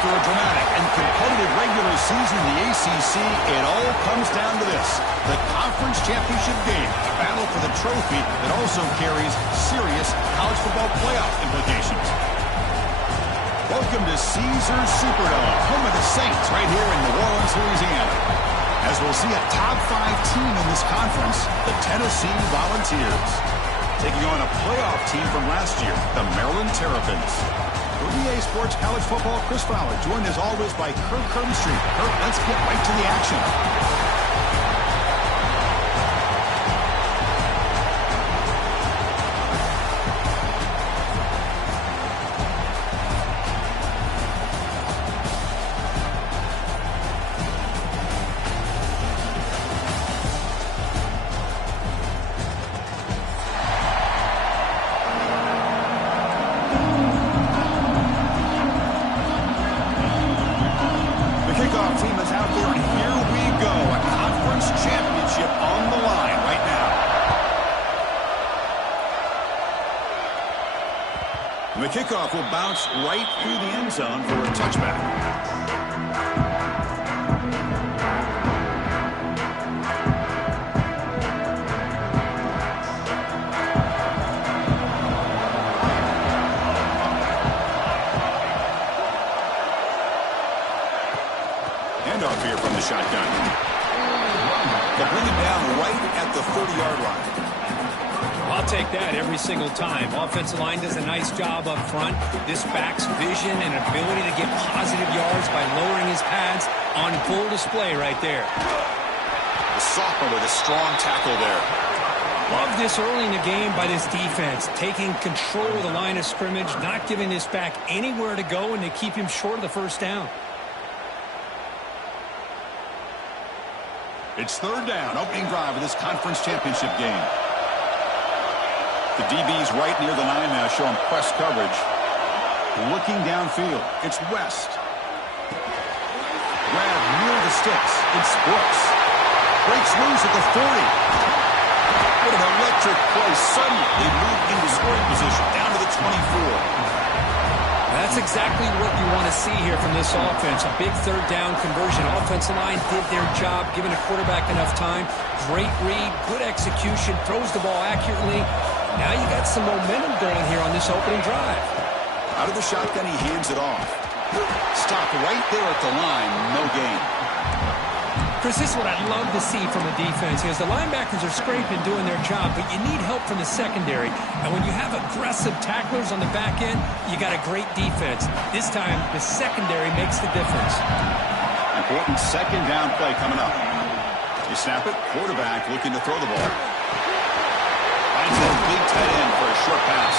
After a dramatic and competitive regular season in the ACC, it all comes down to this: the conference championship game, a battle for the trophy that also carries serious college football playoff implications. Welcome to Caesars Superdome, home of the Saints, right here in New Orleans, Louisiana. As we'll see a top 5 team in this conference, the Tennessee Volunteers, taking on a playoff team from last year, the Maryland Terrapins. For EA Sports College Football, Chris Fowler, joined as always by Kirk Kirby. Kirk, let's get right to the action. The kickoff will bounce right through the end zone for a touchback. Handoff here from the shotgun. They'll bring it down right at the 30-yard line. I'll take that every single time. Offensive line does a nice job up front. This back's vision and ability to get positive yards by lowering his pads on full display right there. The sophomore with a strong tackle there. Love this early in the game by this defense, taking control of the line of scrimmage, not giving this back anywhere to go, and they keep him short of the first down. It's third down, opening drive of this conference championship game. The DB's right near the line now, showing press coverage. Looking downfield, it's West. Grab near the sticks, it's Brooks. Breaks loose at the 40. What an electric play. Suddenly, they move into scoring position, down to the 24. That's exactly what you want to see here from this offense. A big third down conversion. Offensive line did their job, giving the quarterback enough time. Great read, good execution, throws the ball accurately. Now you got some momentum going here on this opening drive. Out of the shotgun, he hands it off. Stopped right there at the line, no gain. Chris, this is what I'd love to see from a defense. Because the linebackers are scraping, doing their job, but you need help from the secondary. And when you have aggressive tacklers on the back end, you got a great defense. This time, the secondary makes the difference. Important second down play coming up. You snap it, quarterback looking to throw the ball. Finds that big tight end for a short pass.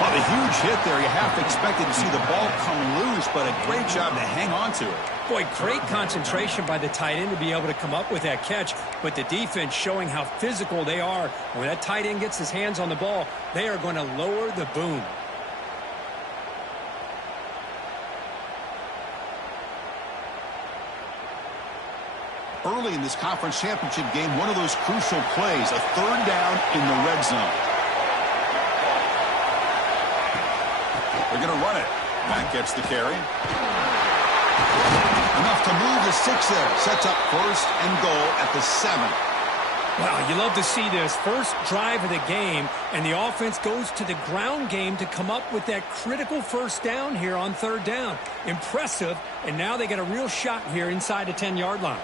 Well, the huge hit there, you half expected to see the ball come loose, but a great job to hang on to it. Boy, great concentration by the tight end to be able to come up with that catch, but the defense showing how physical they are. And when that tight end gets his hands on the ball, they are going to lower the boom. Early in this conference championship game, one of those crucial plays, a third down in the red zone. They're going to run it. Matt gets the carry. Enough to move the 6 there. Sets up first and goal at the 7. Wow, you love to see this. First drive of the game, and the offense goes to the ground game to come up with that critical first down here on third down. Impressive, and now they got a real shot here inside the 10-yard line.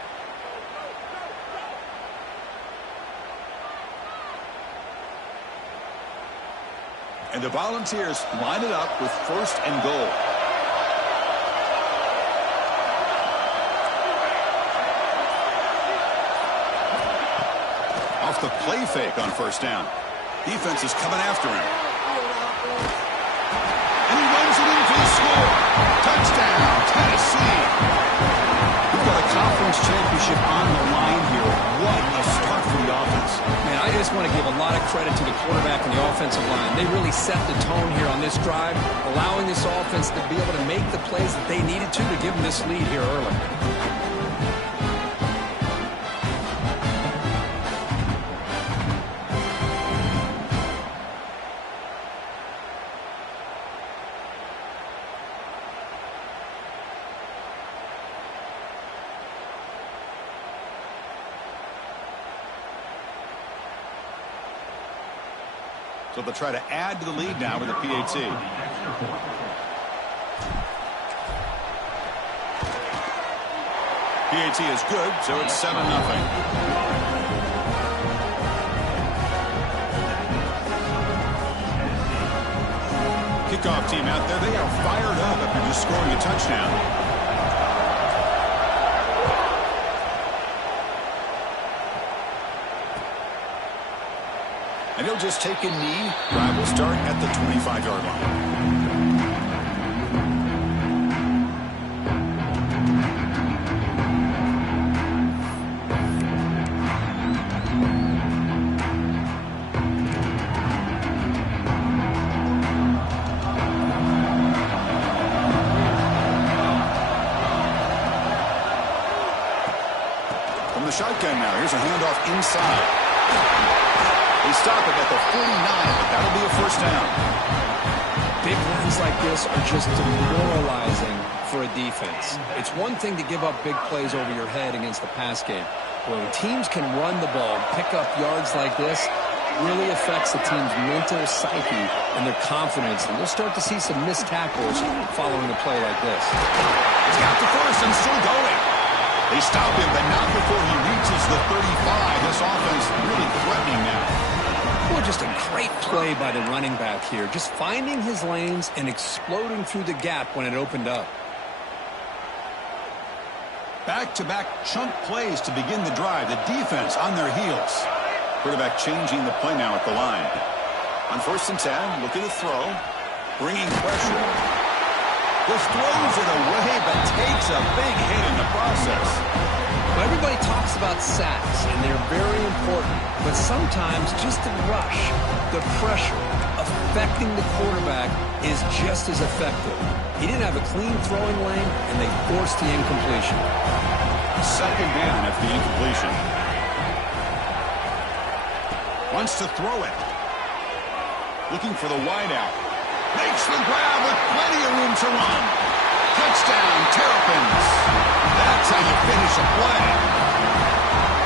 And the Volunteers line it up with first and goal. Off the play fake on first down. Defense is coming after him. And he runs it in for the score. Touchdown, Tennessee. We've got a conference championship on the line here. What a start for the offense. Man, I just want to give a lot of credit to the quarterback and the offensive line. They really set the tone here on this drive, allowing this offense to be able to make the plays that they needed to give them this lead here early. So they'll try to add to the lead now with a PAT. PAT is good, so it's 7-0. Kickoff team out there, they are fired up after just scoring a touchdown. And he'll just take a knee. Drive will start at the 25-yard line. From the shotgun now, here's a handoff inside. They stop it at the 49, but that'll be a first down. Big runs like this are just demoralizing for a defense. It's one thing to give up big plays over your head against the pass game. When teams can run the ball and pick up yards like this, it really affects the team's mental psyche and their confidence. And you'll start to see some missed tackles following a play like this. He's got the first and still going. They stop him, but not before he reaches the 35. This offense really threatening now. Well, just a great play by the running back here. Just finding his lanes and exploding through the gap when it opened up. Back-to-back chunk plays to begin the drive. The defense on their heels. Quarterback changing the play now at the line. On 1st and 10, looking to throw. Bringing pressure. Just throws it away, but takes a big hit in the process. Well, everybody talks about sacks, and they're very important. But sometimes just the rush, the pressure, affecting the quarterback is just as effective. He didn't have a clean throwing lane, and they forced the incompletion. Second down after the incompletion. Wants to throw it. Looking for the wideout. Makes the grab with plenty of room to run. Touchdown, Terrapins. That's how you finish a play.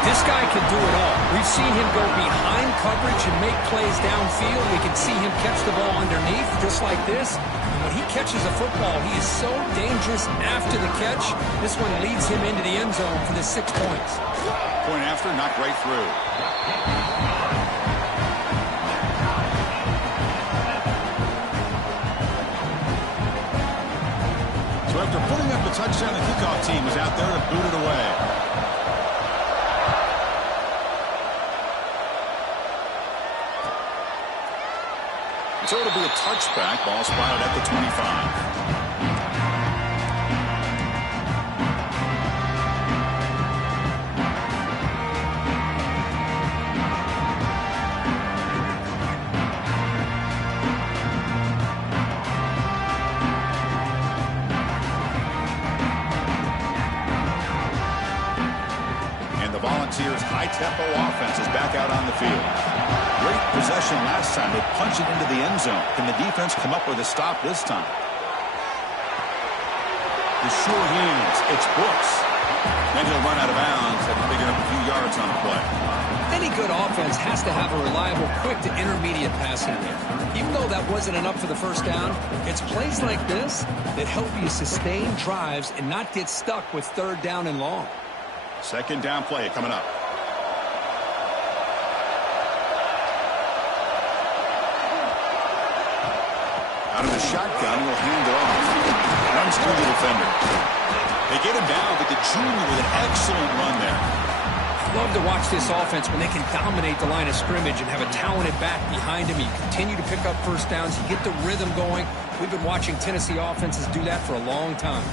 This guy can do it all. We've seen him go behind coverage and make plays downfield. We can see him catch the ball underneath, just like this. And when he catches a football, he is so dangerous after the catch. This one leads him into the end zone for the 6 points. Point after, knocked right through. So after putting up the touchdown, the kickoff team was out there to boot it away. So it'll be a touchback. Ball spotted at the 25. And the Volunteers' high-tempo offense is back out on the field. Great possession last time. They punch it into the end zone. Can the defense come up with a stop this time? The sure hands. It's Brooks. Then he'll run out of bounds after picking up a few yards on the play. Any good offense has to have a reliable, quick to intermediate passing game. Even though that wasn't enough for the first down, it's plays like this that help you sustain drives and not get stuck with 3rd down and long. Second down play coming up. Out of the shotgun, he'll hand it off. Runs through the defender. They get him down, but the junior with an excellent run there. I love to watch this offense when they can dominate the line of scrimmage and have a talented back behind him. You continue to pick up first downs. You get the rhythm going. We've been watching Tennessee offenses do that for a long time.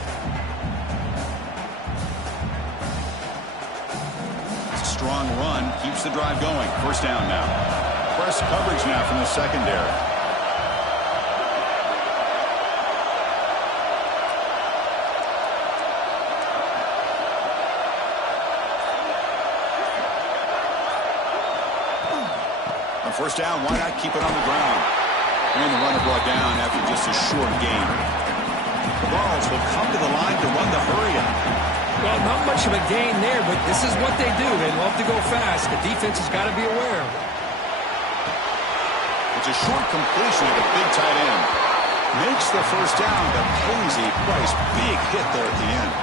It's a strong run. Keeps the drive going. First down now. Press coverage now from the secondary. First down, why not keep it on the ground? And the runner brought down after just a short gain. The Vols will come to the line to run the hurry-up. Well, not much of a gain there, but this is what they do. They love to go fast. The defense has got to be aware. The It's a short completion at the big tight end. Makes the first down, but pays a price. Big hit there at the end.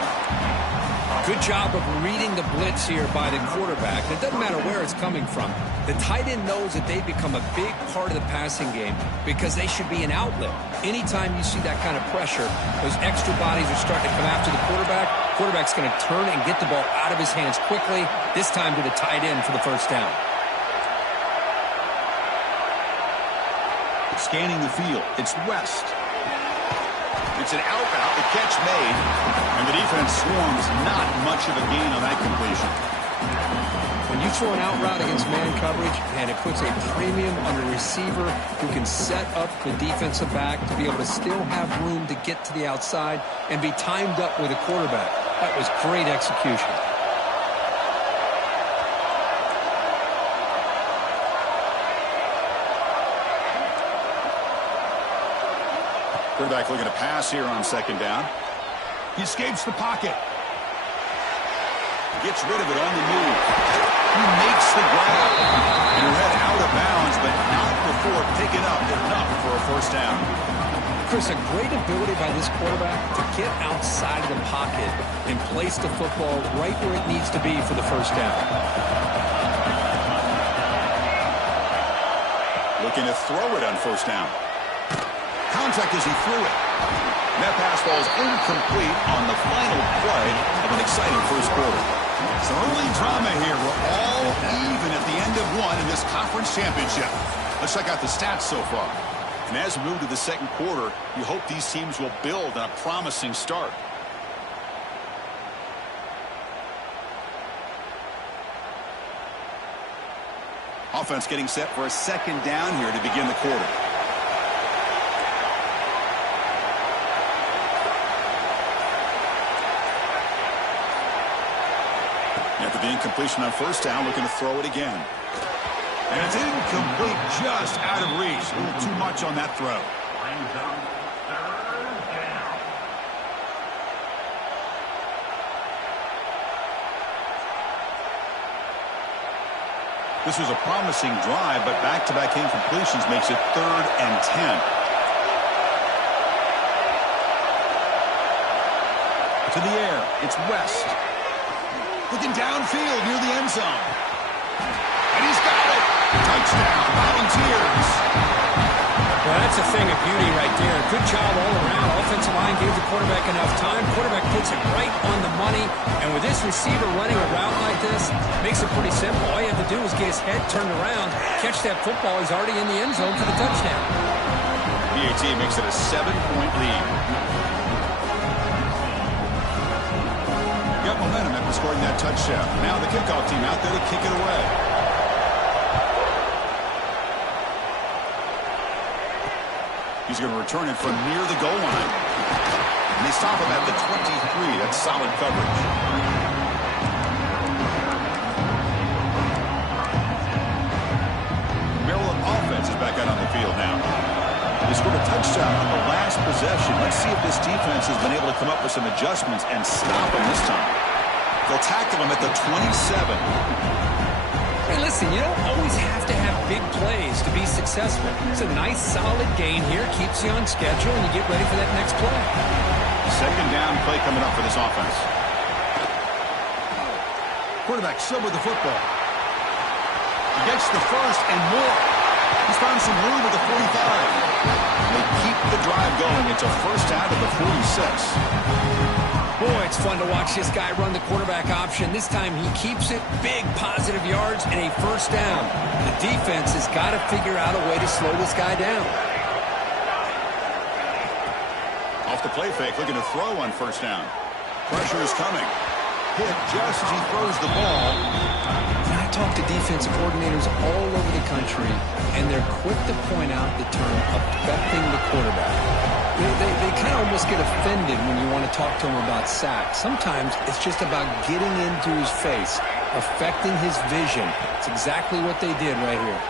Good job of reading the blitz here by the quarterback. It doesn't matter where it's coming from. The tight end knows that they've become a big part of the passing game because they should be an outlet. Anytime you see that kind of pressure, those extra bodies are starting to come after the quarterback. Quarterback's going to turn and get the ball out of his hands quickly, this time to the tight end for the first down. Scanning the field, it's West. It's an out route, the catch made, and the defense swarms. Not much of a gain on that completion. When you throw an out route against man coverage, and it puts a premium on the receiver who can set up the defensive back to be able to still have room to get to the outside and be timed up with a quarterback. That was great execution. Quarterback looking to pass here on second down. He escapes the pocket. Gets rid of it on the move. He makes the grab. And read out of bounds, but not before picking up enough for a first down. Chris, a great ability by this quarterback to get outside of the pocket and place the football right where it needs to be for the first down. Looking to throw it on first down. Contact as he threw it. That pass falls incomplete on the final play of an exciting first quarter. Some early drama here. We're all even at the end of one in this conference championship. Let's check out the stats so far. And as we move to the second quarter, you hope these teams will build on a promising start. Offense getting set for a second down here to begin the quarter. After the incompletion on first down, looking to throw it again. And it's incomplete, just out of reach. A little too much on that throw. This was a promising drive, but back-to-back incompletions makes it 3rd and 10. To the air, it's West. Looking downfield near the end zone. And he's got it. Touchdown, Volunteers. Well, that's a thing of beauty right there. Good job all around. Offensive line gave the quarterback enough time. Quarterback puts it right on the money. And with this receiver running a route like this, makes it pretty simple. All you have to do is get his head turned around, catch that football. He's already in the end zone for the touchdown. PAT makes it a 7-point lead. Got momentum after scoring that touchdown. Now the kickoff team out there to kick it away. He's going to return it from near the goal line. And they stop him at the 23. That's solid coverage. Maryland offense is back out on the field now. They scored a touchdown on the last possession. Let's see if this defense has been able to come up with some adjustments and stop them this time. They'll tackle him at the 27. Hey, listen, you don't always have to have big plays to be successful. It's a nice, solid gain here. Keeps you on schedule, and you get ready for that next play. Second down play coming up for this offense. Quarterback still with the football. He gets the first and more. He's found some room at the 45. They keep the drive going. It's a first down at the 46. Boy, it's fun to watch this guy run the quarterback option. This time he keeps it, big positive yards, and a first down. The defense has got to figure out a way to slow this guy down. Off the play fake, looking to throw on first down. Pressure is coming. Hit just as he throws the ball. I talk to defensive coordinators all over the country, and they're quick to point out the term affecting the quarterback. They kind of almost get offended when you want to talk to them about sacks. Sometimes it's just about getting into his face, affecting his vision. It's exactly what they did right here.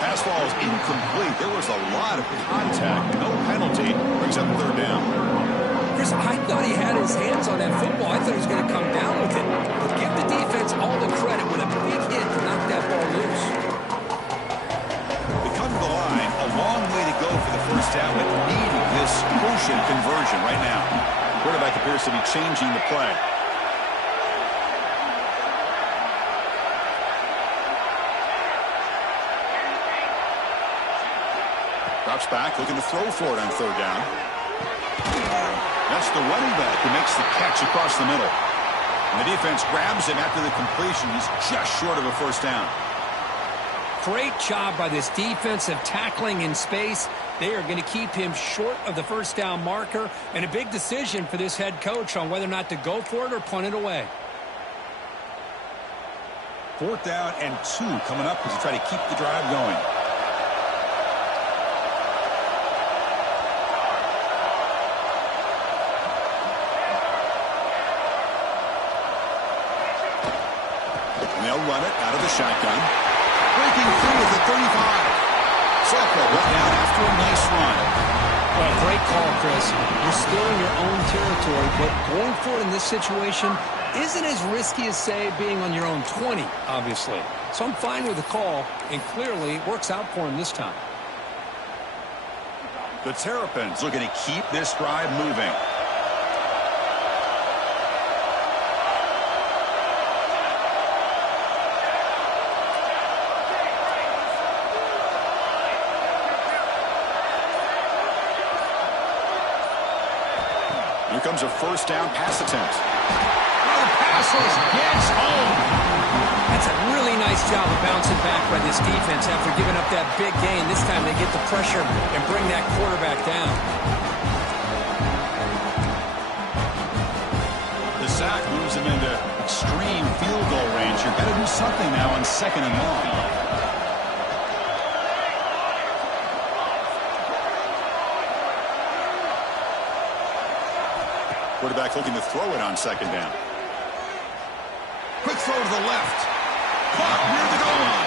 Pass ball is incomplete. There was a lot of contact. No penalty. Brings up third down. Chris, I thought he had his hands on that football. I thought he was going to come down with it. But give the defense all the credit with a big hit to knock that ball loose. to be changing the play. Drops back, looking to throw for it on third down. That's the running back who makes the catch across the middle. And the defense grabs him after the completion. He's just short of a first down. Great job by this defensive tackling in space. They are going to keep him short of the first down marker, and a big decision for this head coach on whether or not to go for it or punt it away. 4th down and 2 coming up as you try to keep the drive going. And they'll run it out of the shotgun. Breaking through at the 35. Softball brought down after a nice run. Well, great call, Chris. You're still in your own territory, but going for it in this situation isn't as risky as, say, being on your own 20, obviously. So I'm fine with the call, and clearly it works out for him this time. The Terrapins looking to keep this drive moving. Here comes a first down pass attempt. The passes gets home. That's a really nice job of bouncing back by this defense after giving up that big gain. This time they get the pressure and bring that quarterback down. The sack moves him into extreme field goal range. You've got to do something now on 2nd and long. Quarterback looking to throw it on 2nd down. Quick throw to the left. Caught near the goal line.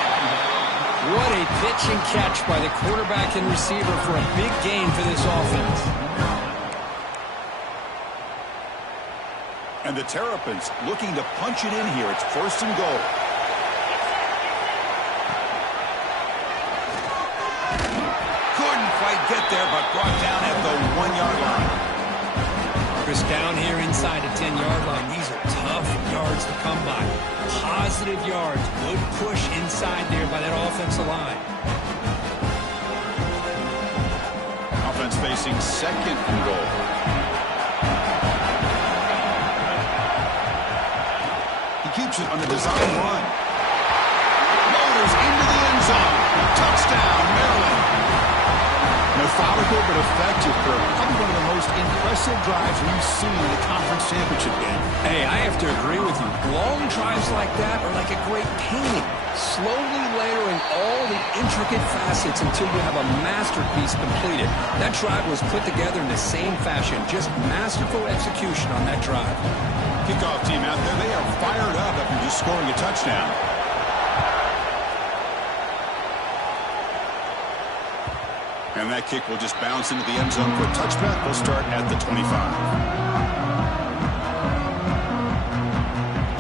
What a pitch and catch by the quarterback and receiver for a big gain for this offense. And the Terrapins looking to punch it in here. It's 1st and goal. Couldn't quite get there, but brought down at the 1-yard line. Chris, down here inside the 10-yard line, these are tough yards to come by. Positive yards, good push inside there by that offensive line. Offense facing 2nd and goal. He keeps it on the design run. Motors into the end zone. Touchdown, Maryland. Methodical but effective for probably one of the most impressive drives we've seen in the conference championship game. Hey, I have to agree with you. Long drives like that are like a great painting. Slowly layering all the intricate facets until you have a masterpiece completed. That drive was put together in the same fashion. Just masterful execution on that drive. Kickoff team out there, they are fired up after just scoring a touchdown. And that kick will just bounce into the end zone for a touchback. We'll start at the 25.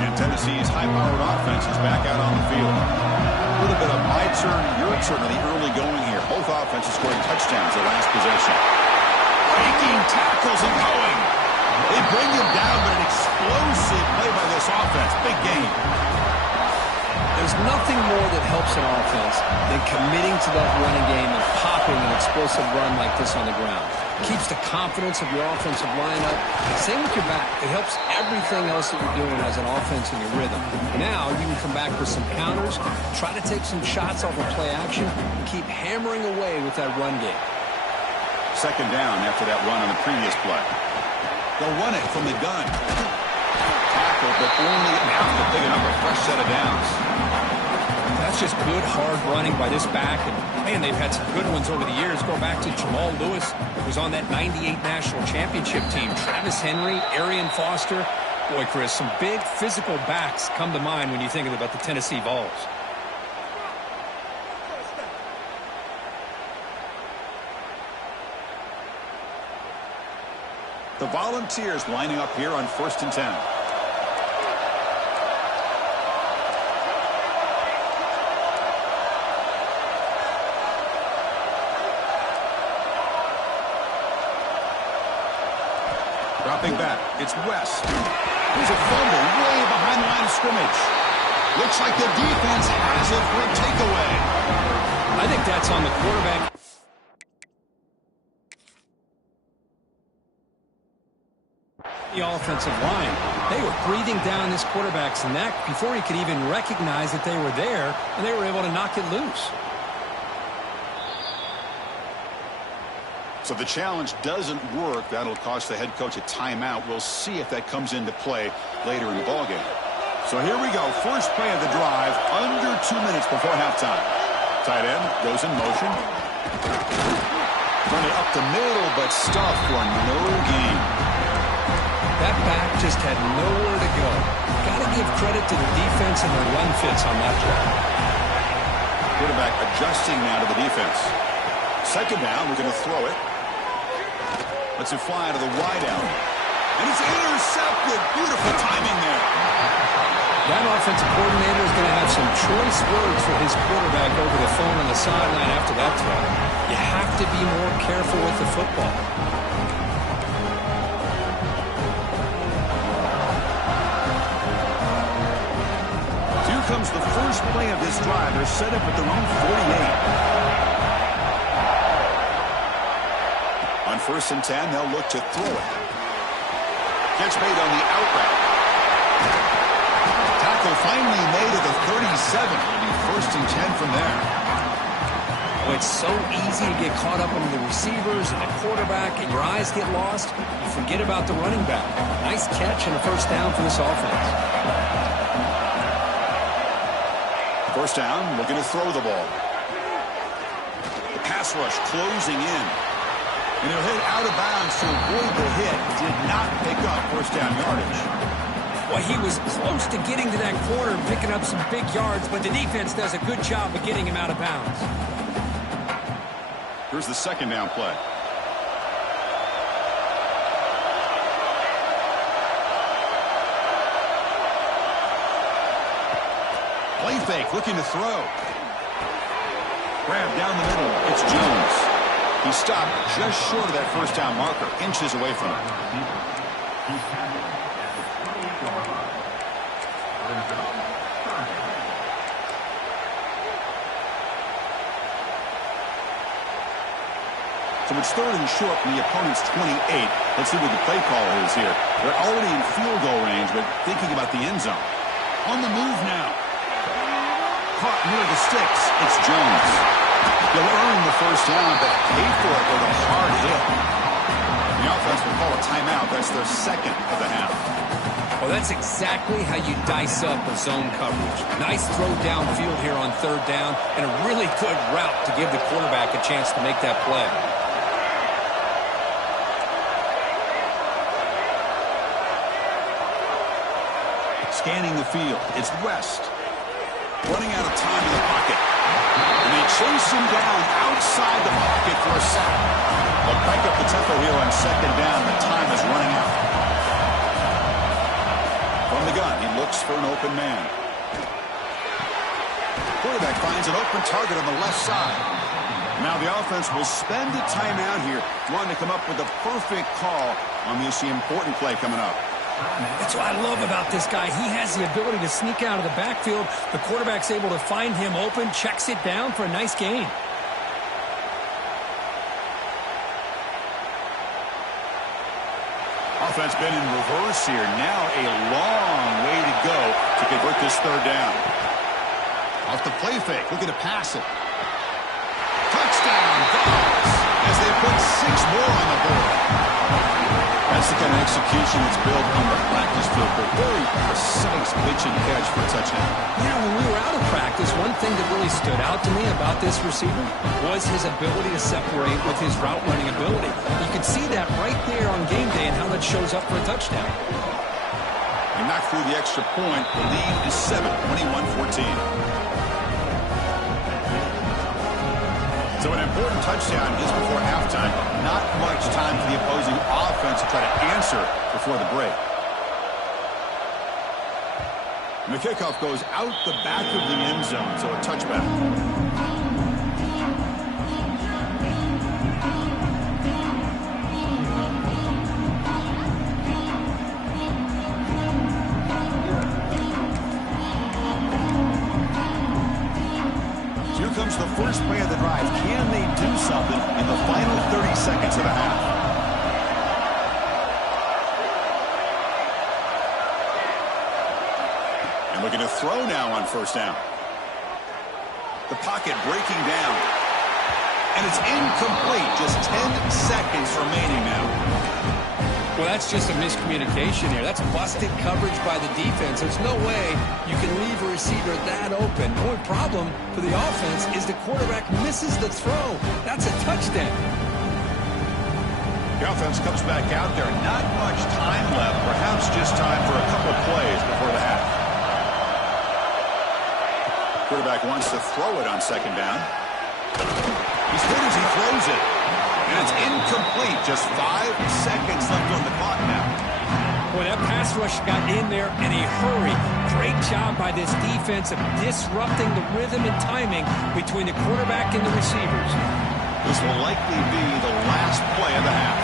And Tennessee's high-powered offense is back out on the field. A little bit of my turn, your turn in the early going here. Both offenses scoring touchdowns their last possession. Breaking tackles and going. They bring him down, but an explosive play by this offense. Big game. There's nothing more that helps an offense than committing to that running game and popping an explosive run like this on the ground. Keeps the confidence of your offensive lineup. Same with your back. It helps everything else that you're doing as an offense in your rhythm. Now you can come back with some counters, try to take some shots off of play action, and keep hammering away with that run game. 2nd down after that run on the previous play. They'll run it from the gun. Tackle, but only enough to pick up a fresh set of downs. That's just good, hard running by this back. And, man, they've had some good ones over the years. Go back to Jamal Lewis, who was on that 98 National Championship team. Travis Henry, Arian Foster. Boy, Chris, some big physical backs come to mind when you think about the Tennessee Vols. The Volunteers lining up here on 1st and 10. dropping back. It's West. Here's a fumble way behind the line of scrimmage. Looks like the defense has it for a takeaway. I think that's on the quarterback. The offensive line. They were breathing down this quarterback's neck before he could even recognize that they were there, and they were able to knock it loose. So the challenge doesn't work. That'll cost the head coach a timeout. We'll see if that comes into play later in the ballgame. So here we go. First play of the drive, under 2 minutes before halftime. Tight end goes in motion. Run it up the middle, but stuffed for no gain. That back just had nowhere to go. Got to give credit to the defense and their run fits on that play. Quarterback adjusting now to the defense. Second down, we're going to throw it. Lets it fly to the wideout. And it's intercepted. Beautiful timing there. That offensive coordinator is going to have some choice words for his quarterback over the phone on the sideline after that throw. You have to be more careful with the football. Here comes the first play of this drive. They're set up at their own 48. On 1st and 10, they'll look to throw it. Catch made on the out route. Tackle finally made at the 37. It'll be 1st and 10 from there. Oh, it's so easy to get caught up on the receivers and the quarterback, and your eyes get lost. You forget about the running back. Nice catch and a first down for this offense. First down, looking to throw the ball. The pass rush closing in. And he'll hit out of bounds to avoid the hit. Did not pick up first down yardage. Well, he was close to getting to that corner and picking up some big yards, but the defense does a good job of getting him out of bounds. Here's the second down play. Play fake, looking to throw. Grab down the middle. It's Jones. He stopped just short of that first down marker, inches away from it. So it's 3rd and short from the opponent's 28. Let's see what the play call is here. They're already in field goal range, but thinking about the end zone. On the move now. Caught near the sticks. It's Jones. He'll earn the first down, but pay for it with a hard hit. The offense will call a timeout. That's their second of the half. Well, that's exactly how you dice up a zone coverage. Nice throw downfield here on 3rd down, and a really good route to give the quarterback a chance to make that play. Scanning the field. It's West. Running out of time in the pocket. And they chase him down outside the pocket for a sack. They'll crank up the tempo here on 2nd down. The time is running out. From the gun, he looks for an open man. Quarterback finds an open target on the left side. Now the offense will spend a timeout here, wanting to come up with a perfect call on this important play coming up. That's what I love about this guy. He has the ability to sneak out of the backfield. The quarterback's able to find him open, checks it down for a nice gain. Offense been in reverse here. Now a long way to go to convert this 3rd down. Off the play fake, looking to pass it. Touchdown, Vols, as they put 6 more on the board. That's the kind of execution that's built on the practice field. But very precise pitch and catch for a touchdown. Yeah, when we were out of practice, one thing that really stood out to me about this receiver was his ability to separate with his route running ability. You can see that right there on game day and how that shows up for a touchdown. And knocked through the extra point. The lead is 7, 21-14. So an important touchdown is before halftime. Not much time for the opposing offense to try to answer before the break. And the kickoff goes out the back of the end zone, so a touchback. Here comes the first play of the drive. Can they do something in the final 30 seconds of the half? And looking to throw now on first down. The pocket breaking down. And it's incomplete. Just 10 seconds remaining now. Well, that's just a miscommunication here. That's busted coverage by the defense. There's no way you can leave a receiver that open. The only problem for the offense is the quarterback misses the throw. That's a touchdown. The offense comes back out there. Not much time left. Perhaps just time for a couple of plays before the half. Quarterback wants to throw it on second down. He's good as he throws it. And it's incomplete. Just 5 seconds left on the clock now. Boy, that pass rush got in there in a hurry. Great job by this defense of disrupting the rhythm and timing between the quarterback and the receivers. This will likely be the last play of the half.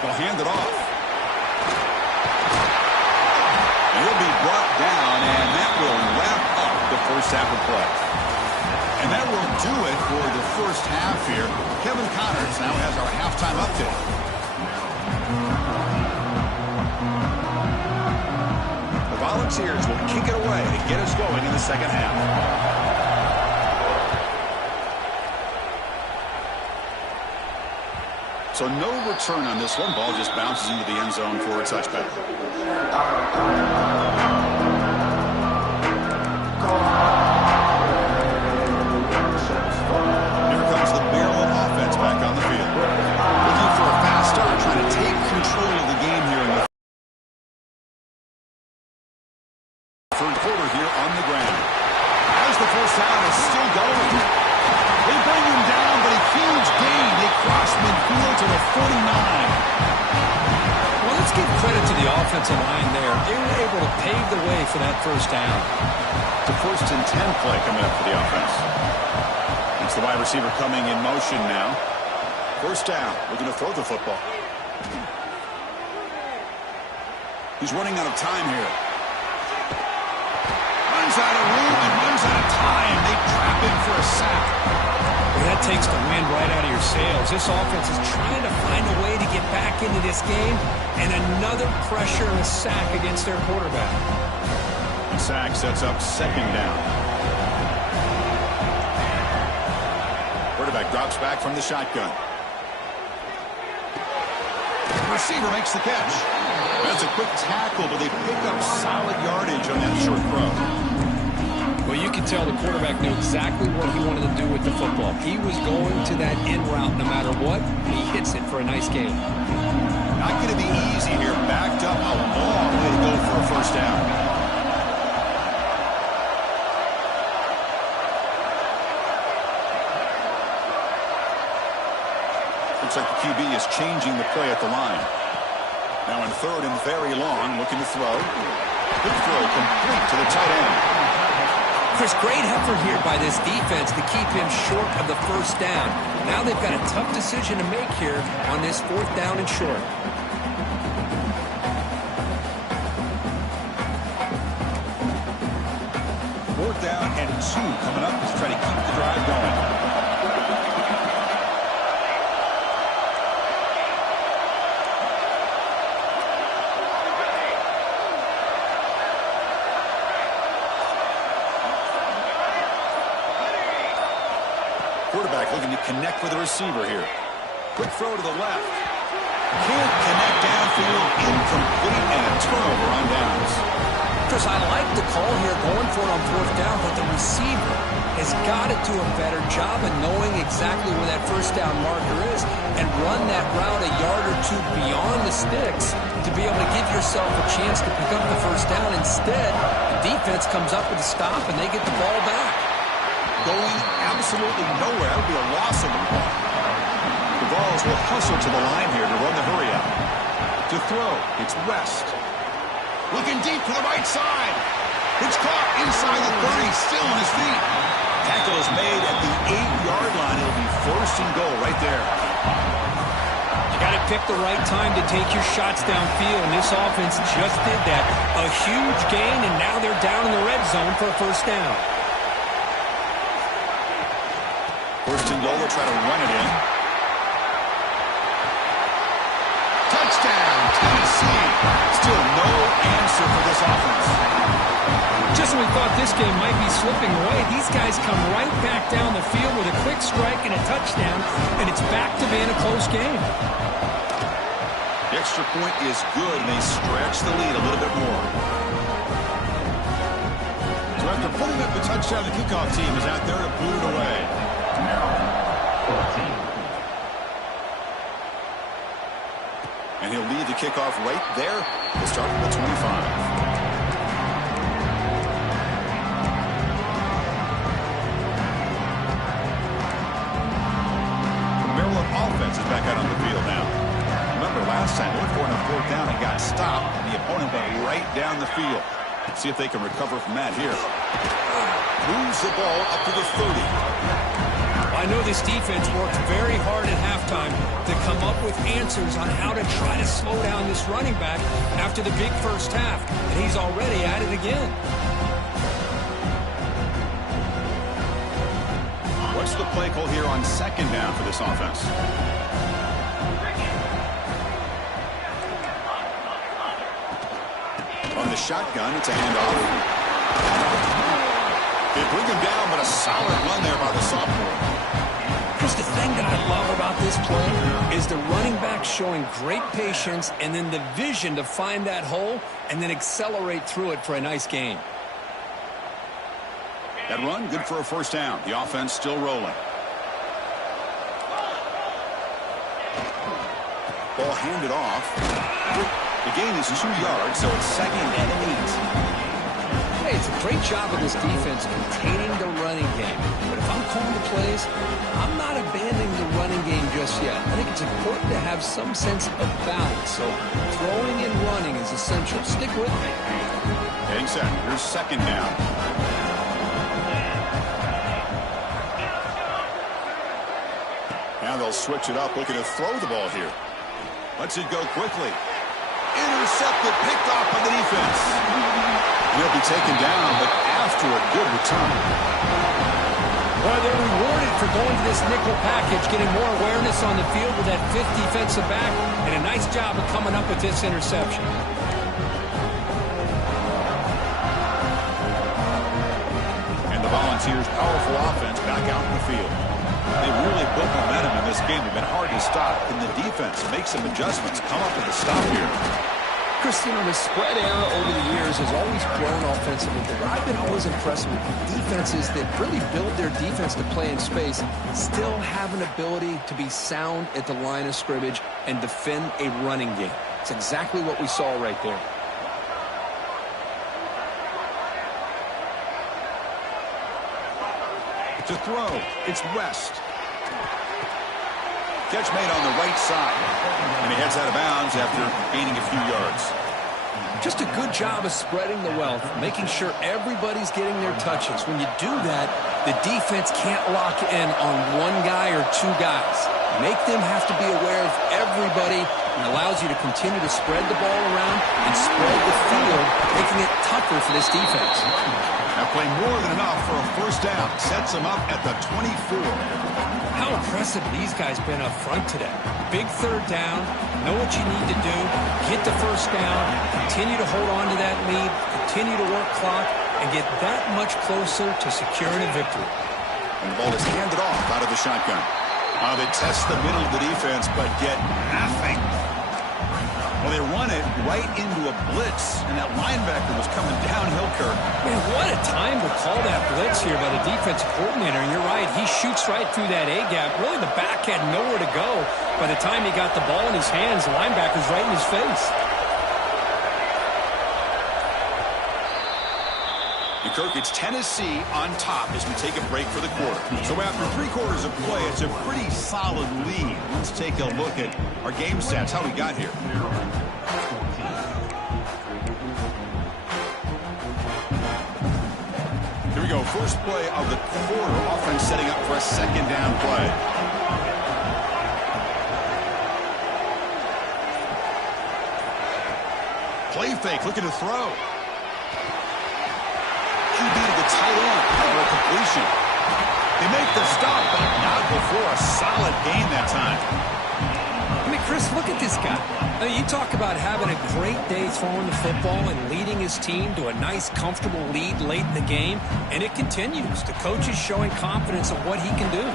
They'll hand it off. He'll be brought down, and that will wrap up the first half of play. And that will do it for the first half here. Kevin Connors now has our halftime update. The Volunteers will kick it away to get us going in the second half. So no return on this one. Ball just bounces into the end zone for a touchback. Back on the field. Looking for a fast start, trying to take control of the game here in the third quarter here on the ground. As the first down is still going. They bring him down, but a huge gain. They cross midfield to the 49. Well, let's give credit to the offensive line there. They were able to pave the way for that first down. The first and 10 play coming up for the offense. It's the wide receiver coming in motion now. First down. Looking to throw the football. He's running out of time here. Runs out of room and runs out of time. They trap him for a sack. Well, that takes the wind right out of your sails. This offense is trying to find a way to get back into this game, and another pressure and a sack against their quarterback. The sack sets up second down. Quarterback drops back from the shotgun. The receiver makes the catch. That's a quick tackle, but they pick up solid yardage on that short throw. Well, you can tell the quarterback knew exactly what he wanted to do with the football. He was going to that end route no matter what. He hits it for a nice gain. Not going to be easy here. Backed up a long way to go for a first down. Looks like the QB is changing the play at the line. Now in third and very long, looking to throw. Good throw, complete to the tight end. Chris, great effort here by this defense to keep him short of the first down. Now they've got a tough decision to make here on this fourth down and short. Fourth down and 2 coming up to try to keep the drive going. Quarterback looking to connect with the receiver here. Quick throw to the left. Can't connect downfield. Incomplete, and a turnover on downs. Chris, I like the call here going for it on fourth down, but the receiver has got to do a better job of knowing exactly where that first down marker is and run that route a yard or two beyond the sticks to be able to give yourself a chance to pick up the first down. Instead, the defense comes up with a stop, and they get the ball back. Going absolutely nowhere. That would be a loss of the ball. The Vols will hustle to the line here to run the hurry up. To throw, it's West. Looking deep to the right side. It's caught inside the 30, still on his feet. Tackle is made at the 8-yard line. It'll be first and goal right there. You got to to pick the right time to take your shots downfield, and this offense just did that. A huge gain, and now they're down in the red zone for a first down. First and goal, they'll try to run it in. Touchdown, Tennessee. Still no answer for this offense. Just when we thought this game might be slipping away, these guys come right back down the field with a quick strike and a touchdown, and it's back to being a close game. The extra point is good, and they stretch the lead a little bit more. So after putting up the touchdown, the kickoff team is out there to boot it away. And he'll lead the kickoff right there. We'll start from the 25. Offense is back out on the field now. Remember last time they went for it on fourth down and got stopped. The opponent went right down the field. Let's see if they can recover from that here. Moves the ball up to the 30. I know this defense worked very hard at halftime to come up with answers on how to try to slow down this running back after the big first half, and he's already at it again. What's the play call here on second down for this offense? On the shotgun, it's a handoff. They bring him down, but a solid run there by the sophomore. Chris, the thing that I love about this play is the running back showing great patience and then the vision to find that hole and then accelerate through it for a nice gain. That run, good for a first down. The offense still rolling. Ball handed off. The gain is 2 yards, so it's second and 8. Hey, it's a great job of this defense containing the running game. But if I'm calling the plays, I'm not abandoning the running game just yet. I think it's important to have some sense of balance. So throwing and running is essential. Stick with me. Getting set. Here's second down. Now they'll switch it up, looking to throw the ball here. Lets it go quickly. Intercepted, picked off by the defense. He'll be taken down, but after a good return. Well, they're rewarded for going to this nickel package, getting more awareness on the field with that fifth defensive back, and a nice job of coming up with this interception. And the Volunteers' powerful offense back out in the field. They really built momentum in this game. They've been hard to stop. Can the defense make some adjustments? Come up with a stop here. Christian, the spread era over the years has always grown offensively, but I've been always impressed with defenses that really build their defense to play in space, still have an ability to be sound at the line of scrimmage and defend a running game. It's exactly what we saw right there. To throw, it's West. Catch made on the right side. And he heads out of bounds after gaining a few yards. Just a good job of spreading the wealth, making sure everybody's getting their touches. When you do that, the defense can't lock in on one guy or two guys. Make them have to be aware of everybody, and allows you to continue to spread the ball around and spread the field, making it tougher for this defense. Now play more than enough for a first down. Sets them up at the 24. How impressive these guys been up front today. Big third down, know what you need to do, get the first down, continue to hold on to that lead, continue to work clock, and get that much closer to securing a victory. And the ball is handed off out of the shotgun. They test the middle of the defense, but get nothing. Well, they run it right into a blitz, and that linebacker was coming downhill, Kirk. Man, what a time to call that blitz here by the defensive coordinator. And you're right, he shoots right through that A-gap. Really, the back had nowhere to go. By the time he got the ball in his hands, the linebacker's right in his face. And Kirk, it's Tennessee on top as we take a break for the quarter. So after 3 quarters of play, it's a pretty solid lead. Let's take a look at our game stats, how we got here. Here we go, first play of the quarter. Offense setting up for a second down play. Play fake, looking to throw. QB to the tight end for a completion. They make the stop, but not before a solid gain that time. I mean, Chris, look at this guy. I mean, you talk about having a great day throwing the football and leading his team to a nice, comfortable lead late in the game, and it continues. The coach is showing confidence of what he can do.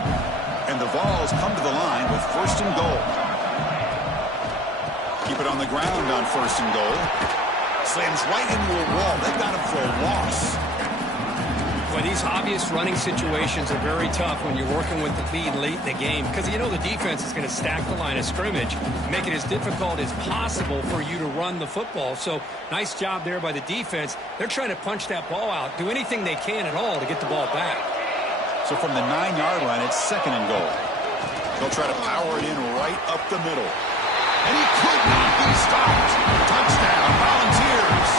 And the Vols come to the line with 1st and goal. Keep it on the ground on 1st and goal. Slams right into a wall. They've got him for a loss. Well, these obvious running situations are very tough when you're working with the lead late in the game because you know the defense is going to stack the line of scrimmage, make it as difficult as possible for you to run the football. So nice job there by the defense. They're trying to punch that ball out, do anything they can at all to get the ball back. So from the 9-yard line, it's 2nd and goal. They'll try to power it in right up the middle. And he could not be stopped. Touchdown, Volunteers.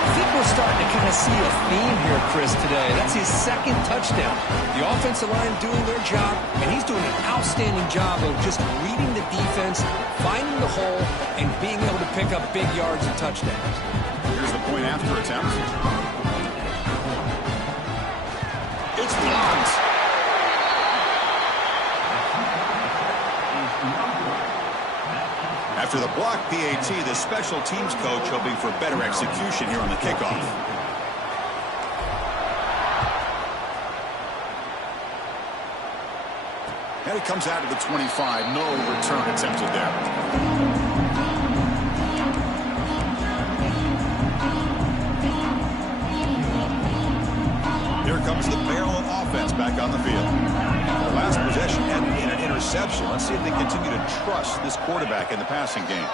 I think we're starting to kind of see a theme here, Chris, today. That's his 2nd touchdown. The offensive line doing their job, and he's doing an outstanding job of just reading the defense, finding the hole, and being able to pick up big yards and touchdowns. Here's the point after attempt. It's blocked. After the block PAT, the special teams coach hoping for better execution here on the kickoff. And it comes out to the 25. No return attempted there. Here comes the Maryland offense back on the field. The last possession ended in an interception. Let's see if they continue to trust this quarterback in the passing game.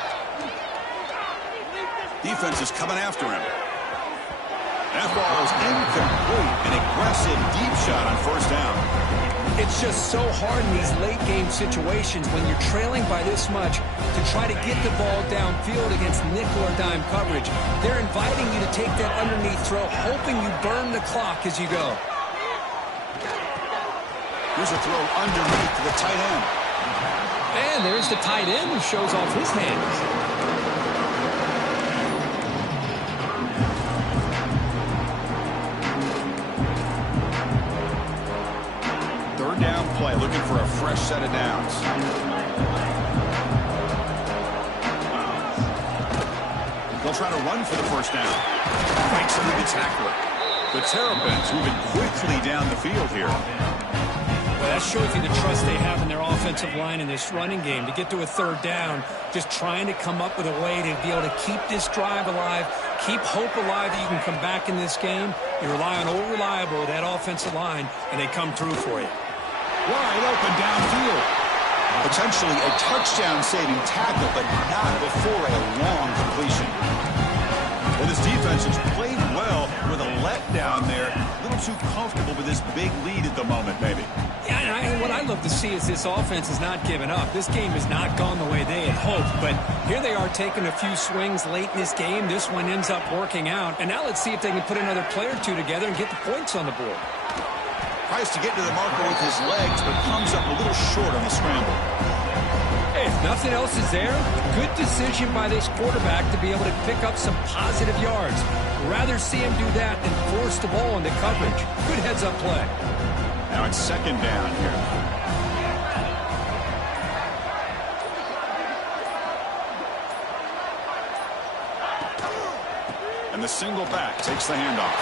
Defense is coming after him. That ball is incomplete. An aggressive deep shot on 1st down. It's just so hard in these late-game situations when you're trailing by this much to try to get the ball downfield against nickel or dime coverage. They're inviting you to take that underneath throw, hoping you burn the clock as you go. Here's a throw underneath to the tight end. And there's the tight end who shows off his hands. 3rd down play, looking for a fresh set of downs. They'll try to run for the 1st down. Breaks into the tackler. The Terrapins moving quickly down the field here. Well, that shows you the trust they have in their offensive line in this running game. To get to a 3rd down, just trying to come up with a way to be able to keep this drive alive, keep hope alive that you can come back in this game. You rely on old reliable, that offensive line, and they come through for you. Wide open downfield. Potentially a touchdown-saving tackle, but not before a long completion. Well, this defense has played well with a letdown there. A little too comfortable with this big lead at the moment, maybe. Yeah, and what I love to see is this offense is not giving up. This game has not gone the way they had hoped, but here they are taking a few swings late in this game. This one ends up working out, and now let's see if they can put another play or two together and get the points on the board. Tries to get to the marker with his legs, but comes up a little short on the scramble. Hey, if nothing else is there, good decision by this quarterback to be able to pick up some positive yards. Rather see him do that than force the ball into coverage. Good heads-up play. Now it's 2nd down here. And the single back takes the handoff.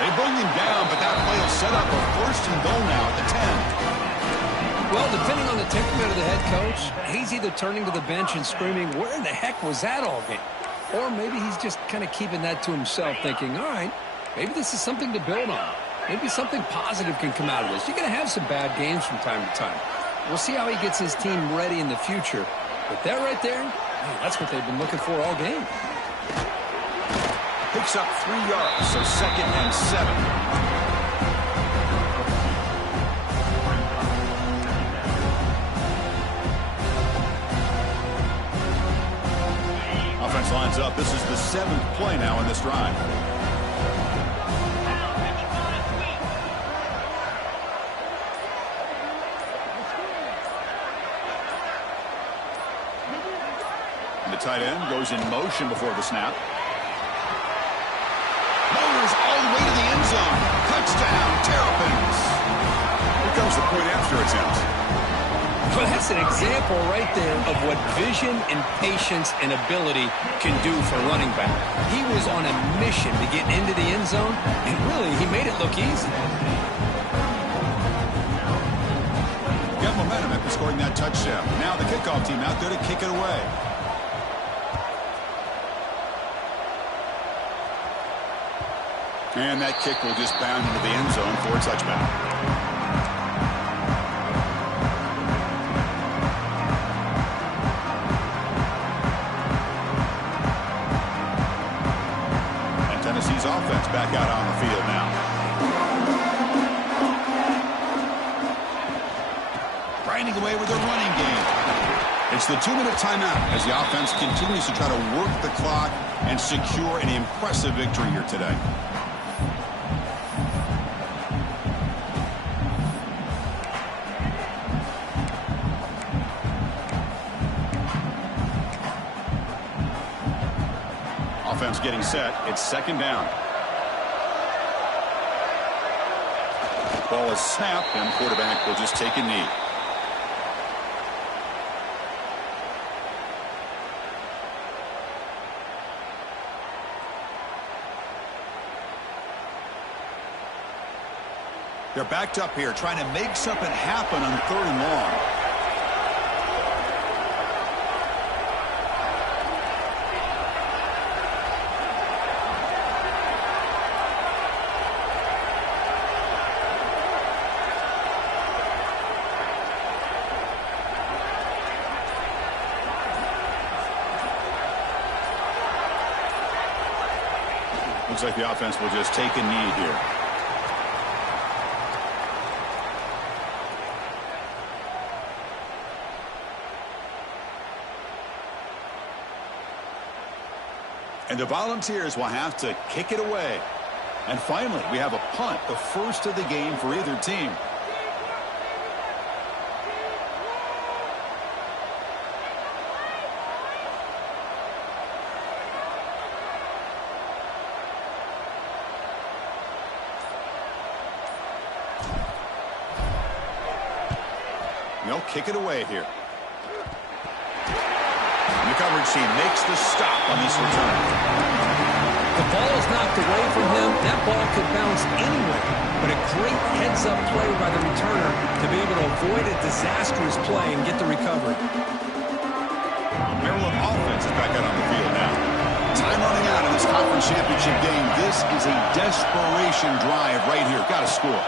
They bring him down, but that play will set up a 1st and goal now at the 10. Well, depending on the temperament of the head coach, he's either turning to the bench and screaming, where in the heck was that all game? Or maybe he's just kind of keeping that to himself, thinking, all right, maybe this is something to build on. Maybe something positive can come out of this. You're going to have some bad games from time to time. We'll see how he gets his team ready in the future. But that right there, man, that's what they've been looking for all game. Picks up 3 yards, so 2nd and 7. Offense lines up. This is the 7th play now in this drive. The tight tight end goes in motion before the snap. Motors all the way to the end zone. Touchdown, Terrapins. Here comes the point after attempt. Well, that's an example right there of what vision and patience and ability can do for a running back. He was on a mission to get into the end zone, and really, he made it look easy. Got momentum after scoring that touchdown. Now the kickoff team out there to kick it away. And that kick will just bound into the end zone for a touchback. Tennessee's offense back out on the field now. Grinding away with a running game. It's the 2-minute timeout as the offense continues to try to work the clock and secure an impressive victory here today. Offense getting set. It's second down. Ball is snapped, and the quarterback will just take a knee. They're backed up here, trying to make something happen on 3rd and long. Looks like the offense will just take a knee here. And the Volunteers will have to kick it away. And finally, we have a punt, the first of the game for either team. They'll kick it away here. And the coverage team makes the stop on this return. The ball is knocked away from him. That ball could bounce anywhere. But a great heads-up play by the returner to be able to avoid a disastrous play and get the recovery. Maryland offense is back out on the field now. Time running out in this conference championship game. This is a desperation drive right here. Got to score.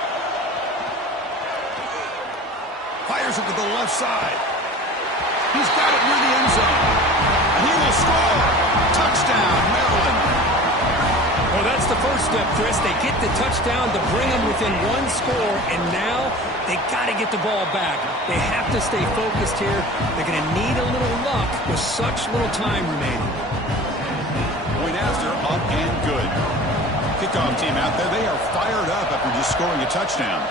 Fires it to the left side. He's got it near the end zone. He will score. Touchdown, Maryland. Well, that's the first step, Chris. They get the touchdown to bring them within one score, and now they got to get the ball back. They have to stay focused here. They're going to need a little luck with such little time remaining. Point after, up and good. Kickoff team out there. They are fired up after just scoring a touchdown.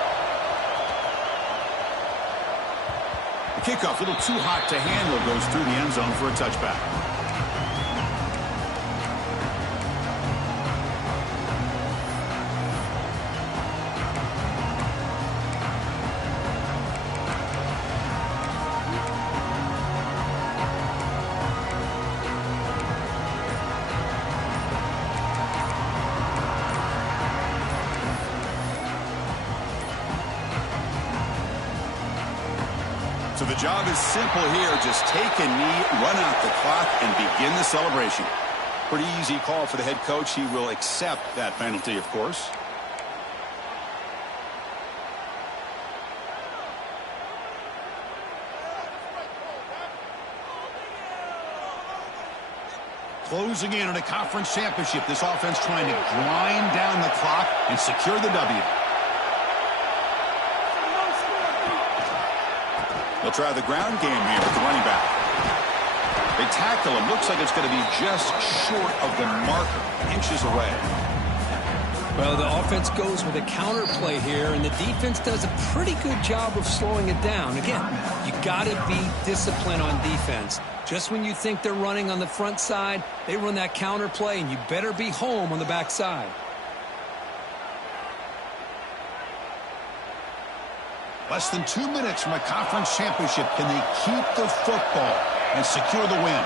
The kickoff, a little too hot to handle, goes through the end zone for a touchback. So the job is simple here. Just take a knee, run out the clock, and begin the celebration. Pretty easy call for the head coach. He will accept that penalty, of course. Closing in on a conference championship. This offense trying to grind down the clock and secure the W. They'll try the ground game here with the running back. They tackle him. Looks like it's going to be just short of the marker, inches away. Well, the offense goes with a counter play here, and the defense does a pretty good job of slowing it down. Again, you got to be disciplined on defense. Just when you think they're running on the front side, they run that counter play, and you better be home on the back side. Less than 2 minutes from a conference championship. Can they keep the football and secure the win?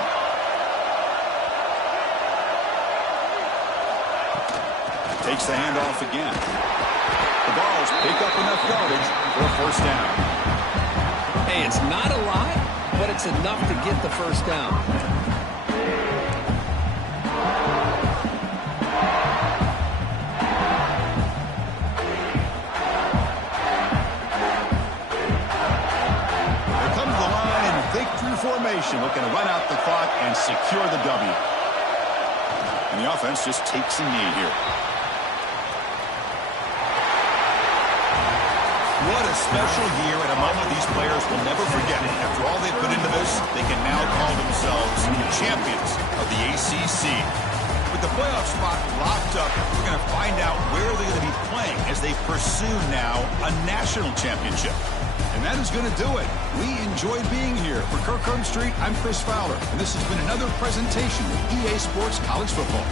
Takes the handoff again. The Vols pick up enough yardage for a first down. Hey, it's not a lot, but it's enough to get the first down. Here comes the line in victory formation, looking to run out the clock and secure the W. And the offense just takes a knee here. What a special year and a moment these players will never forget. After all they put into this, they can now call themselves champions of the ACC. With the playoff spot locked up, we're going to find out where they're going to be playing as they pursue now a national championship. And that is going to do it. We enjoyed being here. For Kirkland Street, I'm Chris Fowler, and this has been another presentation of EA Sports College Football.